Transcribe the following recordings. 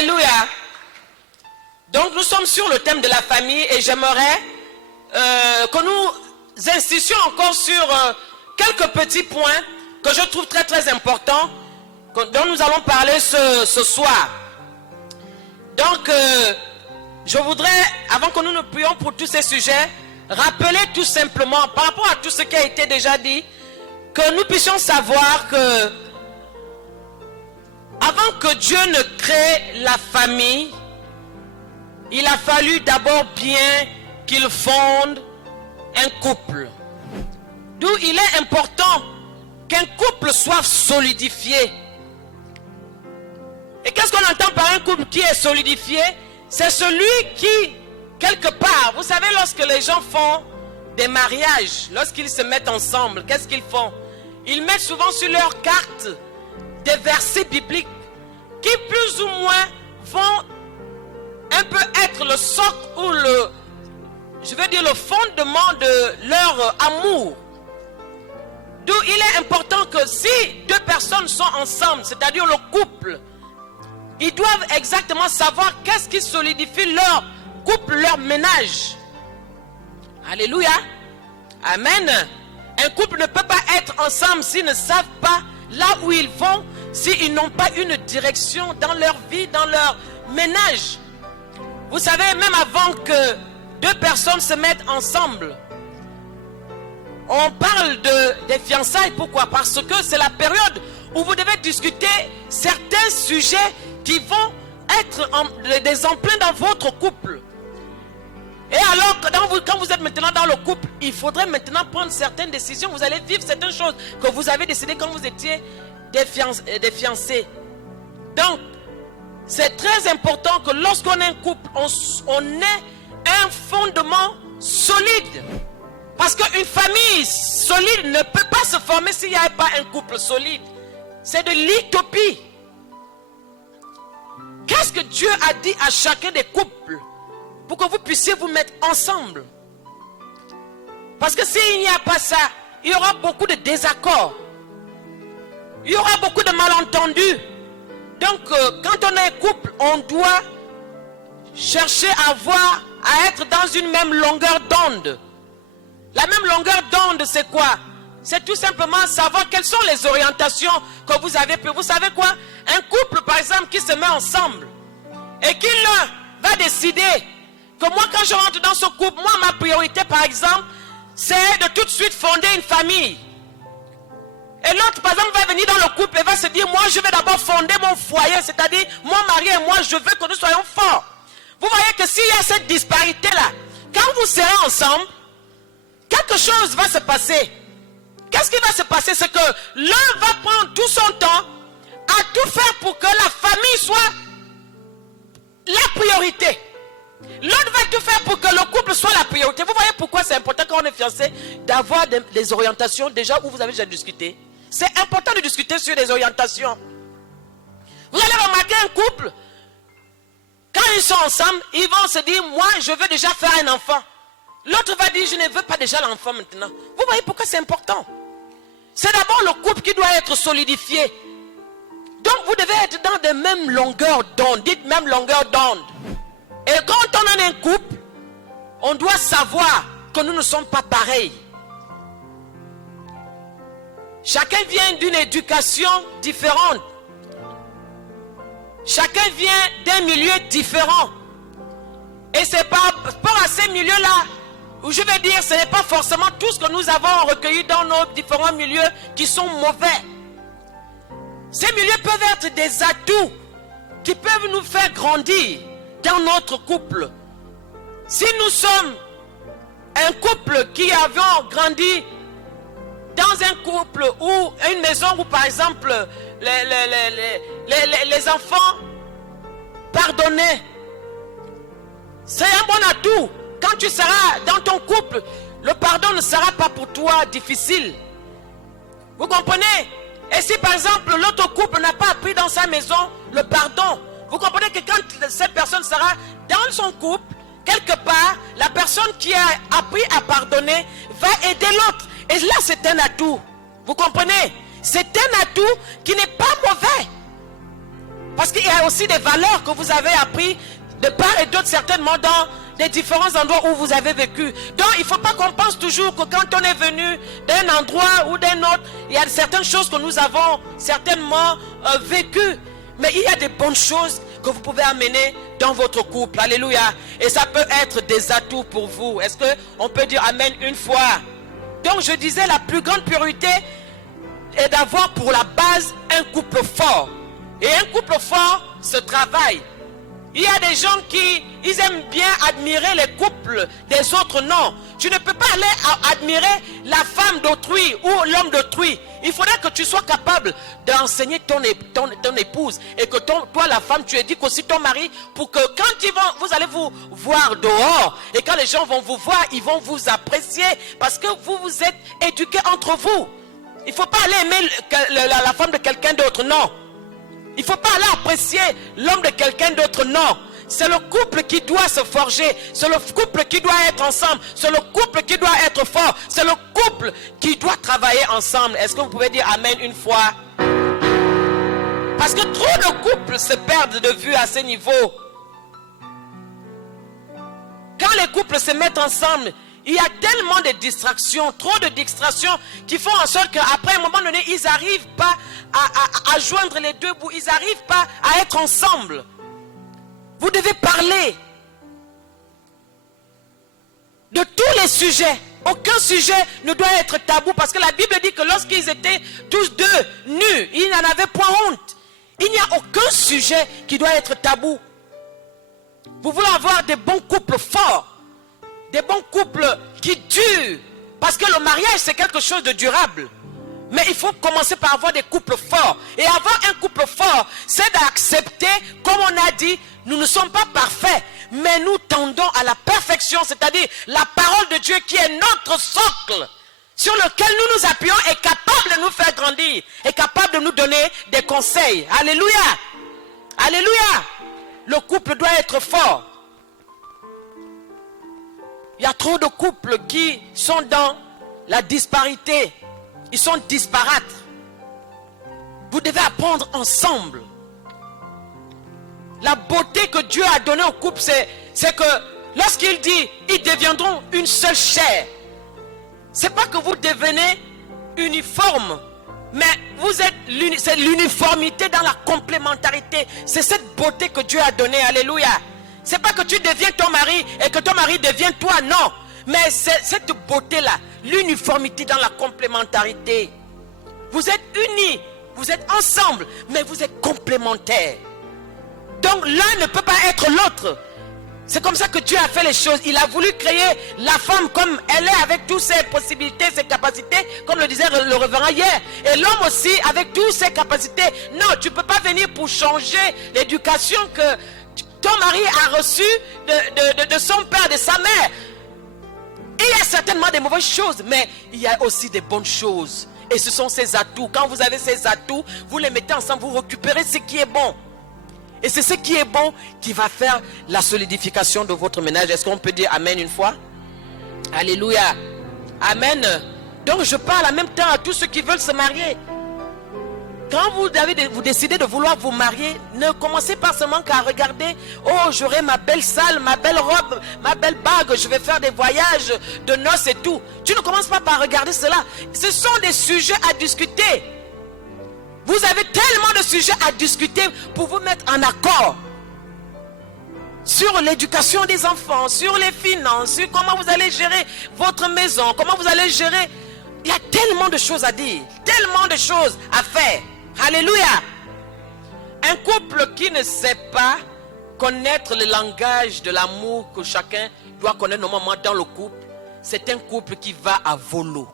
Alléluia. Donc nous sommes sur le thème de la famille et j'aimerais que nous insistions encore sur quelques petits points que je trouve très très importants dont nous allons parler ce soir. Donc je voudrais, avant que nous ne prions pour tous ces sujets, rappeler tout simplement par rapport à tout ce qui a été déjà dit, que nous puissions savoir que avant que Dieu ne crée la famille, il a fallu d'abord bien qu'il fonde un couple. D'où il est important qu'un couple soit solidifié. Et qu'est-ce qu'on entend par un couple qui est solidifié? C'est celui qui, quelque part, vous savez, lorsque les gens font des mariages, lorsqu'ils se mettent ensemble, qu'est-ce qu'ils font? Ils mettent souvent sur leur carte des versets bibliques qui plus ou moins vont un peu être le socle ou le fondement de leur amour. D'où il est important que si deux personnes sont ensemble, c'est-à-dire le couple, ils doivent exactement savoir qu'est-ce qui solidifie leur couple, leur ménage. Alléluia. Amen. Un couple ne peut pas être ensemble s'ils ne savent pas là où ils vont, s'ils n'ont pas une direction dans leur vie, dans leur ménage. Vous savez, même avant que deux personnes se mettent ensemble, on parle des fiançailles. Pourquoi? Parce que c'est la période où vous devez discuter certains sujets qui vont être des emprunts dans votre couple. Et alors, quand vous êtes maintenant dans le couple, il faudrait maintenant prendre certaines décisions. Vous allez vivre certaines choses que vous avez décidées quand vous étiez des fiancés. Donc, c'est très important que lorsqu'on est un couple, on ait un fondement solide. Parce qu'une famille solide ne peut pas se former s'il n'y a pas un couple solide. C'est de l'utopie. Qu'est-ce que Dieu a dit à chacun des couples pour que vous puissiez vous mettre ensemble? Parce que s'il n'y a pas ça, il y aura beaucoup de désaccords. Il y aura beaucoup de malentendus. Donc, quand on est un couple, on doit chercher à être dans une même longueur d'onde. La même longueur d'onde, c'est quoi? C'est tout simplement savoir quelles sont les orientations que vous avez prises. Vous savez quoi? Un couple, par exemple, qui se met ensemble et qui va décider que moi, quand je rentre dans ce couple, moi, ma priorité, par exemple, c'est de tout de suite fonder une famille. Et l'autre, par exemple, va venir dans le couple et va se dire, moi, je vais d'abord fonder mon foyer, c'est-à-dire, mon mari et moi, je veux que nous soyons forts. Vous voyez que s'il y a cette disparité-là, quand vous serez ensemble, quelque chose va se passer. Qu'est-ce qui va se passer? C'est que l'un va prendre tout son temps à tout faire pour que la famille soit la priorité. L'autre va tout faire pour que le couple soit la priorité. Vous voyez pourquoi c'est important quand on est fiancé d'avoir des orientations déjà où vous avez déjà discuté. C'est important de discuter sur des orientations. Vous allez remarquer un couple, quand ils sont ensemble, ils vont se dire, moi je veux déjà faire un enfant. L'autre va dire, je ne veux pas déjà l'enfant maintenant. Vous voyez pourquoi c'est important? C'est d'abord le couple qui doit être solidifié. Donc vous devez être dans des mêmes longueurs d'onde. Dites même longueur d'onde. Et quand on est un couple, on doit savoir que nous ne sommes pas pareils. Chacun vient d'une éducation différente. Chacun vient d'un milieu différent. Et c'est par rapport à ces milieux-là, où je vais dire, ce n'est pas forcément tout ce que nous avons recueilli dans nos différents milieux qui sont mauvais. Ces milieux peuvent être des atouts qui peuvent nous faire grandir dans notre couple. Si nous sommes un couple qui avons grandi dans un couple ou une maison où par exemple les enfants pardonnaient, c'est un bon atout. Quand tu seras dans ton couple, le pardon ne sera pas pour toi difficile. Vous comprenez? Et si par exemple l'autre couple n'a pas appris dans sa maison le pardon, vous comprenez que quand cette personne sera dans son couple, quelque part, la personne qui a appris à pardonner va aider l'autre. Et là, c'est un atout. Vous comprenez? C'est un atout qui n'est pas mauvais. Parce qu'il y a aussi des valeurs que vous avez appris de part et d'autre, certainement dans des différents endroits où vous avez vécu. Donc il ne faut pas qu'on pense toujours que quand on est venu d'un endroit ou d'un autre, il y a certaines choses que nous avons certainement vécues. Mais il y a des bonnes choses que vous pouvez amener dans votre couple. Alléluia. Et ça peut être des atouts pour vous. Est-ce qu'on peut dire Amen une fois? Donc je disais, la plus grande priorité est d'avoir pour la base un couple fort. Et un couple fort se travaille. Il y a des gens qui ils aiment bien admirer les couples des autres. Non, tu ne peux pas aller admirer la femme d'autrui ou l'homme d'autrui. Il faudrait que tu sois capable d'enseigner ton épouse. Et que toi la femme, tu éduques aussi ton mari. Pour que quand vous allez vous voir dehors. Et quand les gens vont vous voir, ils vont vous apprécier. Parce que vous vous êtes éduqués entre vous. Il ne faut pas aller aimer la femme de quelqu'un d'autre. Non. Il ne faut pas aller apprécier l'homme de quelqu'un d'autre, non. C'est le couple qui doit se forger. C'est le couple qui doit être ensemble. C'est le couple qui doit être fort. C'est le couple qui doit travailler ensemble. Est-ce que vous pouvez dire Amen une fois? Parce que trop de couples se perdent de vue à ce niveau. Quand les couples se mettent ensemble, il y a tellement de distractions, trop de distractions qui font en sorte qu'après un moment donné, ils n'arrivent pas à joindre les deux bouts. Ils n'arrivent pas à être ensemble. Vous devez parler de tous les sujets. Aucun sujet ne doit être tabou parce que la Bible dit que lorsqu'ils étaient tous deux nus, ils n'en avaient point honte. Il n'y a aucun sujet qui doit être tabou. Vous voulez avoir des bons couples forts. Des bons couples qui durent. Parce que le mariage, c'est quelque chose de durable. Mais il faut commencer par avoir des couples forts. Et avoir un couple fort, c'est d'accepter, comme on a dit, nous ne sommes pas parfaits. Mais nous tendons à la perfection, c'est-à-dire la parole de Dieu qui est notre socle, sur lequel nous nous appuyons, est capable de nous faire grandir, est capable de nous donner des conseils. Alléluia. Alléluia. Le couple doit être fort. Il y a trop de couples qui sont dans la disparité. Ils sont disparates. Vous devez apprendre ensemble. La beauté que Dieu a donnée au couple, c'est que lorsqu'il dit, ils deviendront une seule chair. C'est pas que vous devenez uniforme, mais c'est l'uniformité dans la complémentarité. C'est cette beauté que Dieu a donnée. Alléluia. C'est pas que tu deviens ton mari et que ton mari devient toi, non. Mais c'est cette beauté-là, l'uniformité dans la complémentarité. Vous êtes unis, vous êtes ensemble, mais vous êtes complémentaires. Donc l'un ne peut pas être l'autre. C'est comme ça que Dieu a fait les choses. Il a voulu créer la femme comme elle est, avec toutes ses possibilités, ses capacités, comme le disait le révérend hier. Et l'homme aussi, avec toutes ses capacités. Non, tu ne peux pas venir pour changer l'éducation que ton mari a reçue de son père, de sa mère. Il y a certainement des mauvaises choses, mais il y a aussi des bonnes choses. Et ce sont ces atouts. Quand vous avez ces atouts, vous les mettez ensemble, vous récupérez ce qui est bon. Et c'est ce qui est bon qui va faire la solidification de votre ménage. Est-ce qu'on peut dire Amen une fois? Alléluia. Amen. Donc je parle en même temps à tous ceux qui veulent se marier. Quand vous décidez de vouloir vous marier, ne commencez pas seulement qu'à regarder, oh, j'aurai ma belle salle, ma belle robe, ma belle bague, je vais faire des voyages de noces et tout. Tu ne commences pas par regarder cela. Ce sont des sujets à discuter. Vous avez tellement de sujets à discuter pour vous mettre en accord sur l'éducation des enfants, sur les finances, sur comment vous allez gérer votre maison, comment vous allez gérer. Il y a tellement de choses à dire, tellement de choses à faire. Alléluia. Un couple qui ne sait pas connaître le langage de l'amour que chacun doit connaître normalement dans le couple, c'est un couple qui va à volo.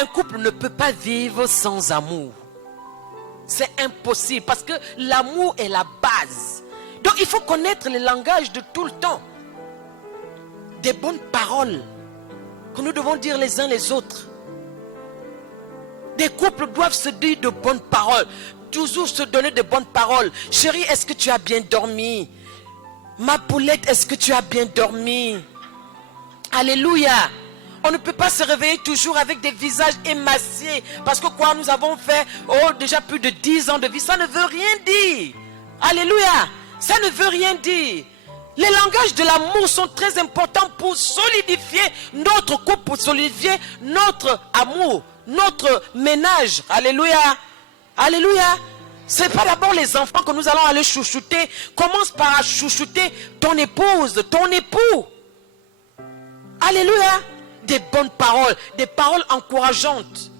Un couple ne peut pas vivre sans amour. C'est impossible parce que l'amour est la base. Donc il faut connaître le langage de tout le temps. Des bonnes paroles que nous devons dire les uns les autres. Des couples doivent se dire de bonnes paroles. Toujours se donner de bonnes paroles. Chérie, est-ce que tu as bien dormi? Ma poulette, est-ce que tu as bien dormi? Alléluia. On ne peut pas se réveiller toujours avec des visages émaciés. Parce que quoi, nous avons fait déjà plus de 10 ans de vie. Ça ne veut rien dire. Alléluia. Ça ne veut rien dire. Les langages de l'amour sont très importants pour solidifier notre couple, pour solidifier notre amour, notre ménage. Alléluia. Alléluia. Ce n'est pas d'abord les enfants que nous allons aller chouchouter. Commence par chouchouter ton épouse, ton époux. Alléluia. Des bonnes paroles, des paroles encourageantes.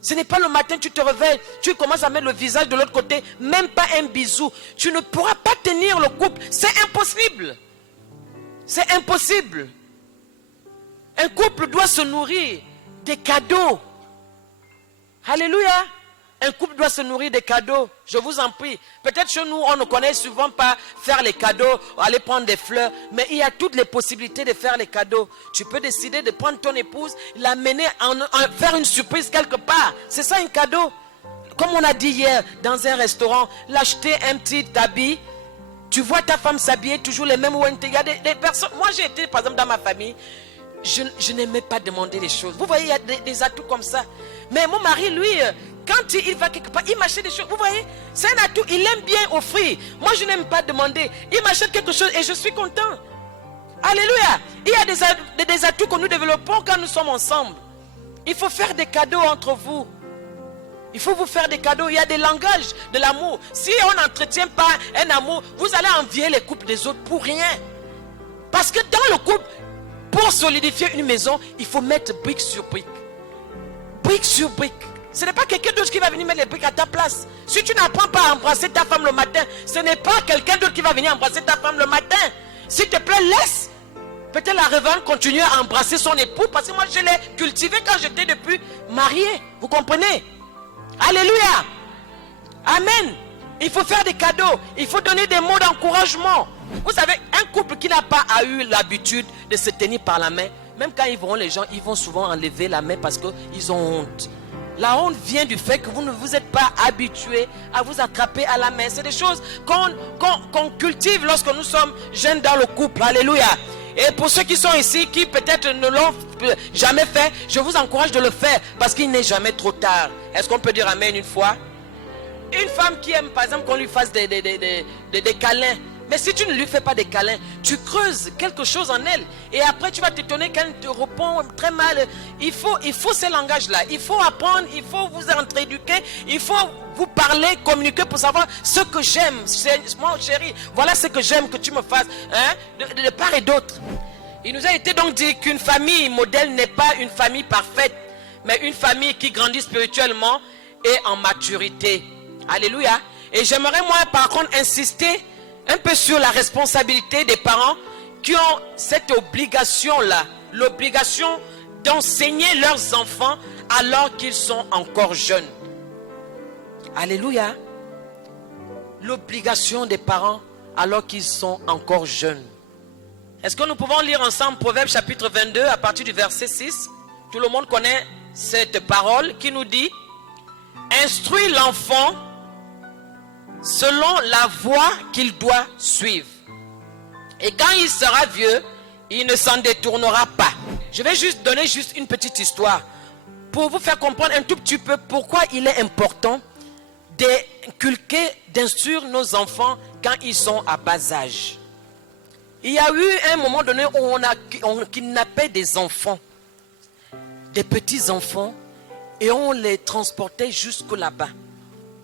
Ce n'est pas le matin, tu te réveilles, tu commences à mettre le visage de l'autre côté, même pas un bisou. Tu ne pourras pas tenir le couple. C'est impossible. C'est impossible. Un couple doit se nourrir des cadeaux. Alléluia. Un couple doit se nourrir des cadeaux. Je vous en prie. Peut-être chez nous, on ne connaît souvent pas faire les cadeaux, aller prendre des fleurs. Mais il y a toutes les possibilités de faire les cadeaux. Tu peux décider de prendre ton épouse, l'amener, faire une surprise quelque part. C'est ça un cadeau. Comme on a dit hier, dans un restaurant, l'acheter un petit habit. Tu vois ta femme s'habiller toujours les mêmes. Il y a des personnes. Moi, j'ai été, par exemple, dans ma famille. Je n'aimais pas demander les choses. Vous voyez, il y a des atouts comme ça. Mais mon mari, lui... Quand il va quelque part, il m'achète des choses. Vous voyez, c'est un atout. Il aime bien offrir. Moi, je n'aime pas demander. Il m'achète quelque chose et je suis content. Alléluia. Il y a des atouts que nous développons quand nous sommes ensemble. Il faut faire des cadeaux entre vous. Il faut vous faire des cadeaux. Il y a des langages de l'amour. Si on n'entretient pas un amour, vous allez envier les couples des autres pour rien. Parce que dans le couple, pour solidifier une maison, il faut mettre brique sur brique. Brique sur brique. Ce n'est pas quelqu'un d'autre qui va venir mettre les briques à ta place. Si tu n'apprends pas à embrasser ta femme le matin, ce n'est pas quelqu'un d'autre qui va venir embrasser ta femme le matin. S'il te plaît, laisse peut-être la reverende continuer à embrasser son époux. Parce que moi, je l'ai cultivé quand j'étais depuis marié. Vous comprenez? Alléluia. Amen. Il faut faire des cadeaux. Il faut donner des mots d'encouragement. Vous savez, un couple qui n'a pas eu l'habitude de se tenir par la main, même quand ils verront les gens, ils vont souvent enlever la main parce qu'ils ont honte. La honte vient du fait que vous ne vous êtes pas habitué à vous attraper à la main. C'est des choses qu'on cultive lorsque nous sommes jeunes dans le couple. Alléluia. Et pour ceux qui sont ici, qui peut-être ne l'ont jamais fait, je vous encourage de le faire parce qu'il n'est jamais trop tard. Est-ce qu'on peut dire amen une fois? Une femme qui aime par exemple qu'on lui fasse des câlins. Mais si tu ne lui fais pas des câlins, tu creuses quelque chose en elle. Et après, tu vas t'étonner qu'elle te répond très mal. Il faut ces langages-là. Il faut apprendre, il faut vous entre-éduquer. Il faut vous parler, communiquer pour savoir ce que j'aime. Mon chéri, voilà ce que j'aime que tu me fasses. Hein, de part et d'autre. Il nous a été donc dit qu'une famille modèle n'est pas une famille parfaite, mais une famille qui grandit spirituellement et en maturité. Alléluia. Et j'aimerais moi par contre insister un peu sur la responsabilité des parents qui ont cette obligation-là, l'obligation d'enseigner leurs enfants alors qu'ils sont encore jeunes. Alléluia. L'obligation des parents alors qu'ils sont encore jeunes. Est-ce que nous pouvons lire ensemble Proverbes chapitre 22 à partir du verset 6? Tout le monde connaît cette parole qui nous dit: instruis l'enfant selon la voie qu'il doit suivre. Et quand il sera vieux, il ne s'en détournera pas. Je vais juste donner une petite histoire pour vous faire comprendre un tout petit peu pourquoi il est important d'inculquer, d'instruire nos enfants quand ils sont à bas âge. Il y a eu un moment donné où on kidnappait des enfants, des petits enfants, et on les transportait jusque là-bas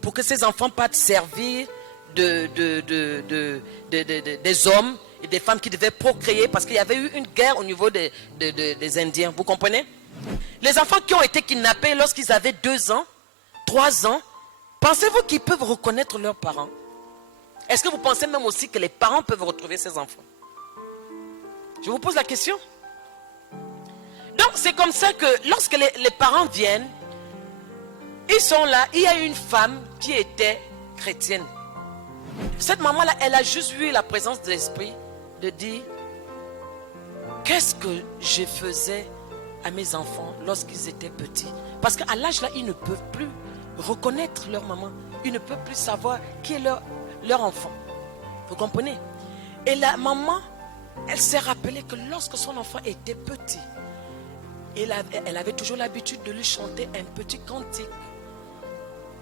pour que ces enfants puissent servir des hommes et des femmes qui devaient procréer, parce qu'il y avait eu une guerre au niveau des Indiens. Vous comprenez? Les enfants qui ont été kidnappés lorsqu'ils avaient 2 ans, 3 ans, pensez-vous qu'ils peuvent reconnaître leurs parents? Est-ce que vous pensez même aussi que les parents peuvent retrouver ces enfants? Je vous pose la question. Donc c'est comme ça que lorsque les parents viennent, ils sont là, il y a une femme qui était chrétienne. Cette maman-là, elle a juste eu la présence de l'esprit de dire: qu'est-ce que je faisais à mes enfants lorsqu'ils étaient petits? Parce qu'à l'âge là, ils ne peuvent plus reconnaître leur maman. Ils ne peuvent plus savoir qui est leur enfant. Vous comprenez? Et la maman, elle s'est rappelée que lorsque son enfant était petit, elle avait toujours l'habitude de lui chanter un petit cantique.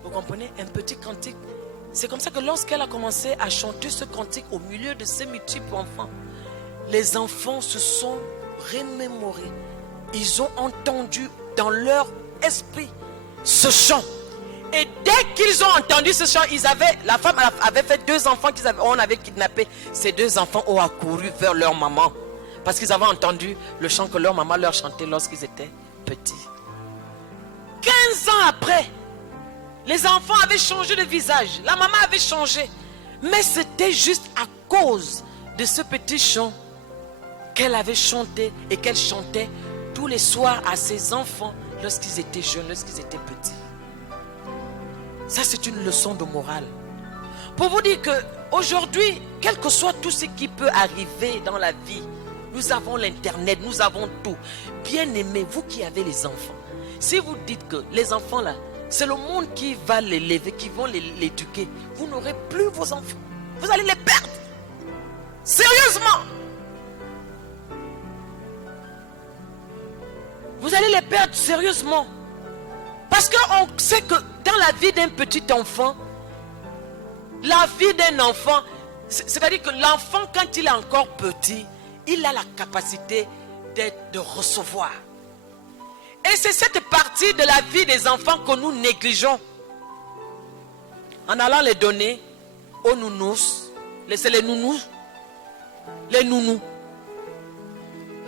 Vous comprenez? Un petit cantique C'est comme ça que lorsqu'elle a commencé à chanter ce cantique au milieu de ces multiples enfants, les enfants se sont remémorés. Ils ont entendu dans leur esprit ce chant. Et dès qu'ils ont entendu ce chant, la femme avait fait 2 enfants on avait kidnappé. Ces 2 enfants ont accouru vers leur maman. Parce qu'ils avaient entendu le chant que leur maman leur chantait lorsqu'ils étaient petits. 15 ans après, les enfants avaient changé de visage. La maman avait changé. Mais c'était juste à cause de ce petit chant qu'elle avait chanté et qu'elle chantait tous les soirs à ses enfants lorsqu'ils étaient jeunes, lorsqu'ils étaient petits. Ça, c'est une leçon de morale. Pour vous dire qu'aujourd'hui, quel que soit tout ce qui peut arriver dans la vie, nous avons l'internet, nous avons tout. Bien aimé, vous qui avez les enfants, si vous dites que les enfants là, c'est le monde qui va l'élever, qui vont l'éduquer, vous n'aurez plus vos enfants. Vous allez les perdre. Sérieusement. Vous allez les perdre sérieusement. Parce qu'on sait que dans la vie d'un petit enfant, la vie d'un enfant, c'est-à-dire que l'enfant, quand il est encore petit, il a la capacité de recevoir. Et c'est cette partie de la vie des enfants que nous négligeons. En allant les donner aux nounous. C'est les nounous. Les nounous.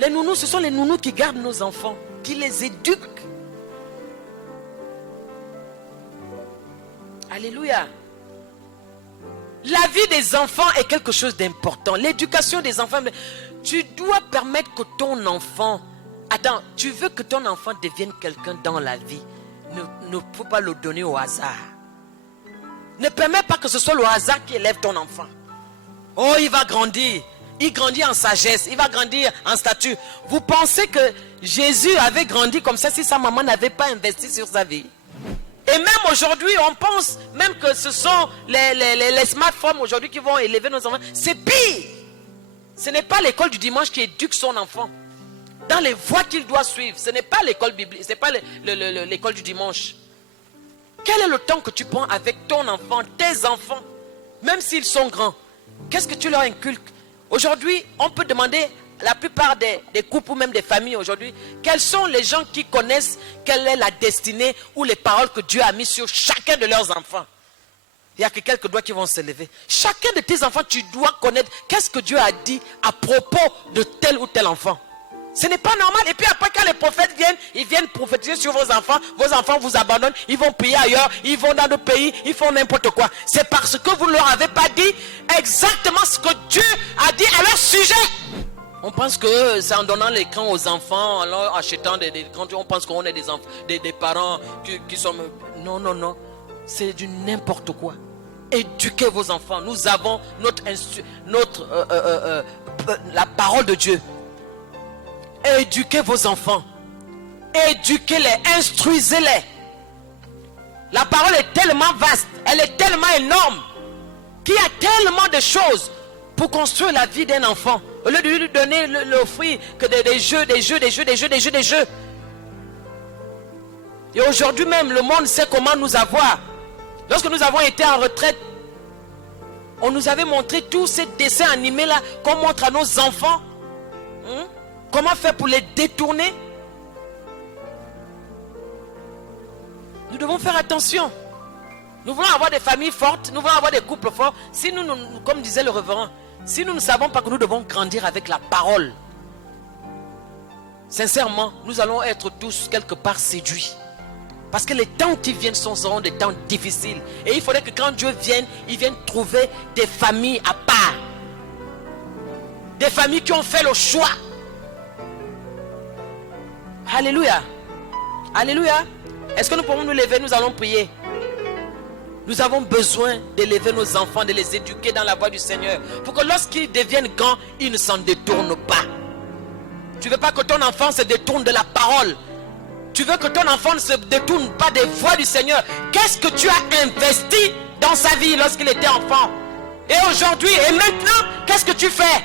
Les nounous, ce sont les nounous qui gardent nos enfants, qui les éduquent. Alléluia. La vie des enfants est quelque chose d'important. L'éducation des enfants. Tu dois permettre que ton enfant... Attends, tu veux que ton enfant devienne quelqu'un dans la vie. Ne faut pas le donner au hasard. Ne permets pas que ce soit le hasard qui élève ton enfant. Oh, il va grandir. Il grandit en sagesse. Il va grandir en statut. Vous pensez que Jésus avait grandi comme ça si sa maman n'avait pas investi sur sa vie? Et même aujourd'hui, on pense même que ce sont les smartphones aujourd'hui qui vont élever nos enfants. C'est pire. Ce n'est pas l'école du dimanche qui éduque son enfant. Dans les voies qu'il doit suivre. Ce n'est pas l'école biblique. Ce n'est pas l'école du dimanche. Quel est le temps que tu prends avec ton enfant, tes enfants, même s'ils sont grands? Qu'est-ce que tu leur inculques? Aujourd'hui, on peut demander, la plupart des couples ou même des familles aujourd'hui, quels sont les gens qui connaissent quelle est la destinée ou les paroles que Dieu a mis sur chacun de leurs enfants. Il n'y a que quelques doigts qui vont se lever. Chacun de tes enfants, tu dois connaître qu'est-ce que Dieu a dit à propos de tel ou tel enfant. Ce n'est pas normal. Et puis après, quand les prophètes viennent, ils viennent prophétiser sur vos enfants vous abandonnent, ils vont prier ailleurs, ils vont dans d'autres pays, ils font n'importe quoi. C'est parce que vous ne leur avez pas dit exactement ce que Dieu a dit à leur sujet. On pense que c'est en donnant l'écran aux enfants, en leur achetant des écrans, on pense qu'on est des enfants, des parents qui sont... Non, non, non. C'est du n'importe quoi. Éduquez vos enfants. Nous avons la parole de Dieu. Éduquez vos enfants. Éduquez-les, instruisez-les. La parole est tellement vaste, elle est tellement énorme, qu'il y a tellement de choses pour construire la vie d'un enfant. Au lieu de lui donner l'offrir que des jeux. Et aujourd'hui même, le monde sait comment nous avoir. Lorsque nous avons été en retraite, on nous avait montré tous ces dessins animés là qu'on montre à nos enfants. Comment faire pour les détourner? Nous devons faire attention. Nous voulons avoir des familles fortes, nous voulons avoir des couples forts. Si nous, comme disait le révérend, si nous ne savons pas que nous devons grandir avec la parole, sincèrement, nous allons être tous quelque part séduits. Parce que les temps qui viennent seront des temps difficiles. Et il faudrait que quand Dieu vienne, il vienne trouver des familles à part. Des familles qui ont fait le choix. Alléluia. Alléluia. Est-ce que nous pouvons nous lever? Nous allons prier. Nous avons besoin d'élever nos enfants, de les éduquer dans la voie du Seigneur. Pour que lorsqu'ils deviennent grands, ils ne s'en détournent pas. Tu ne veux pas que ton enfant se détourne de la parole. Tu veux que ton enfant ne se détourne pas des voies du Seigneur. Qu'est-ce que tu as investi dans sa vie lorsqu'il était enfant? Et aujourd'hui, et maintenant, qu'est-ce que tu fais?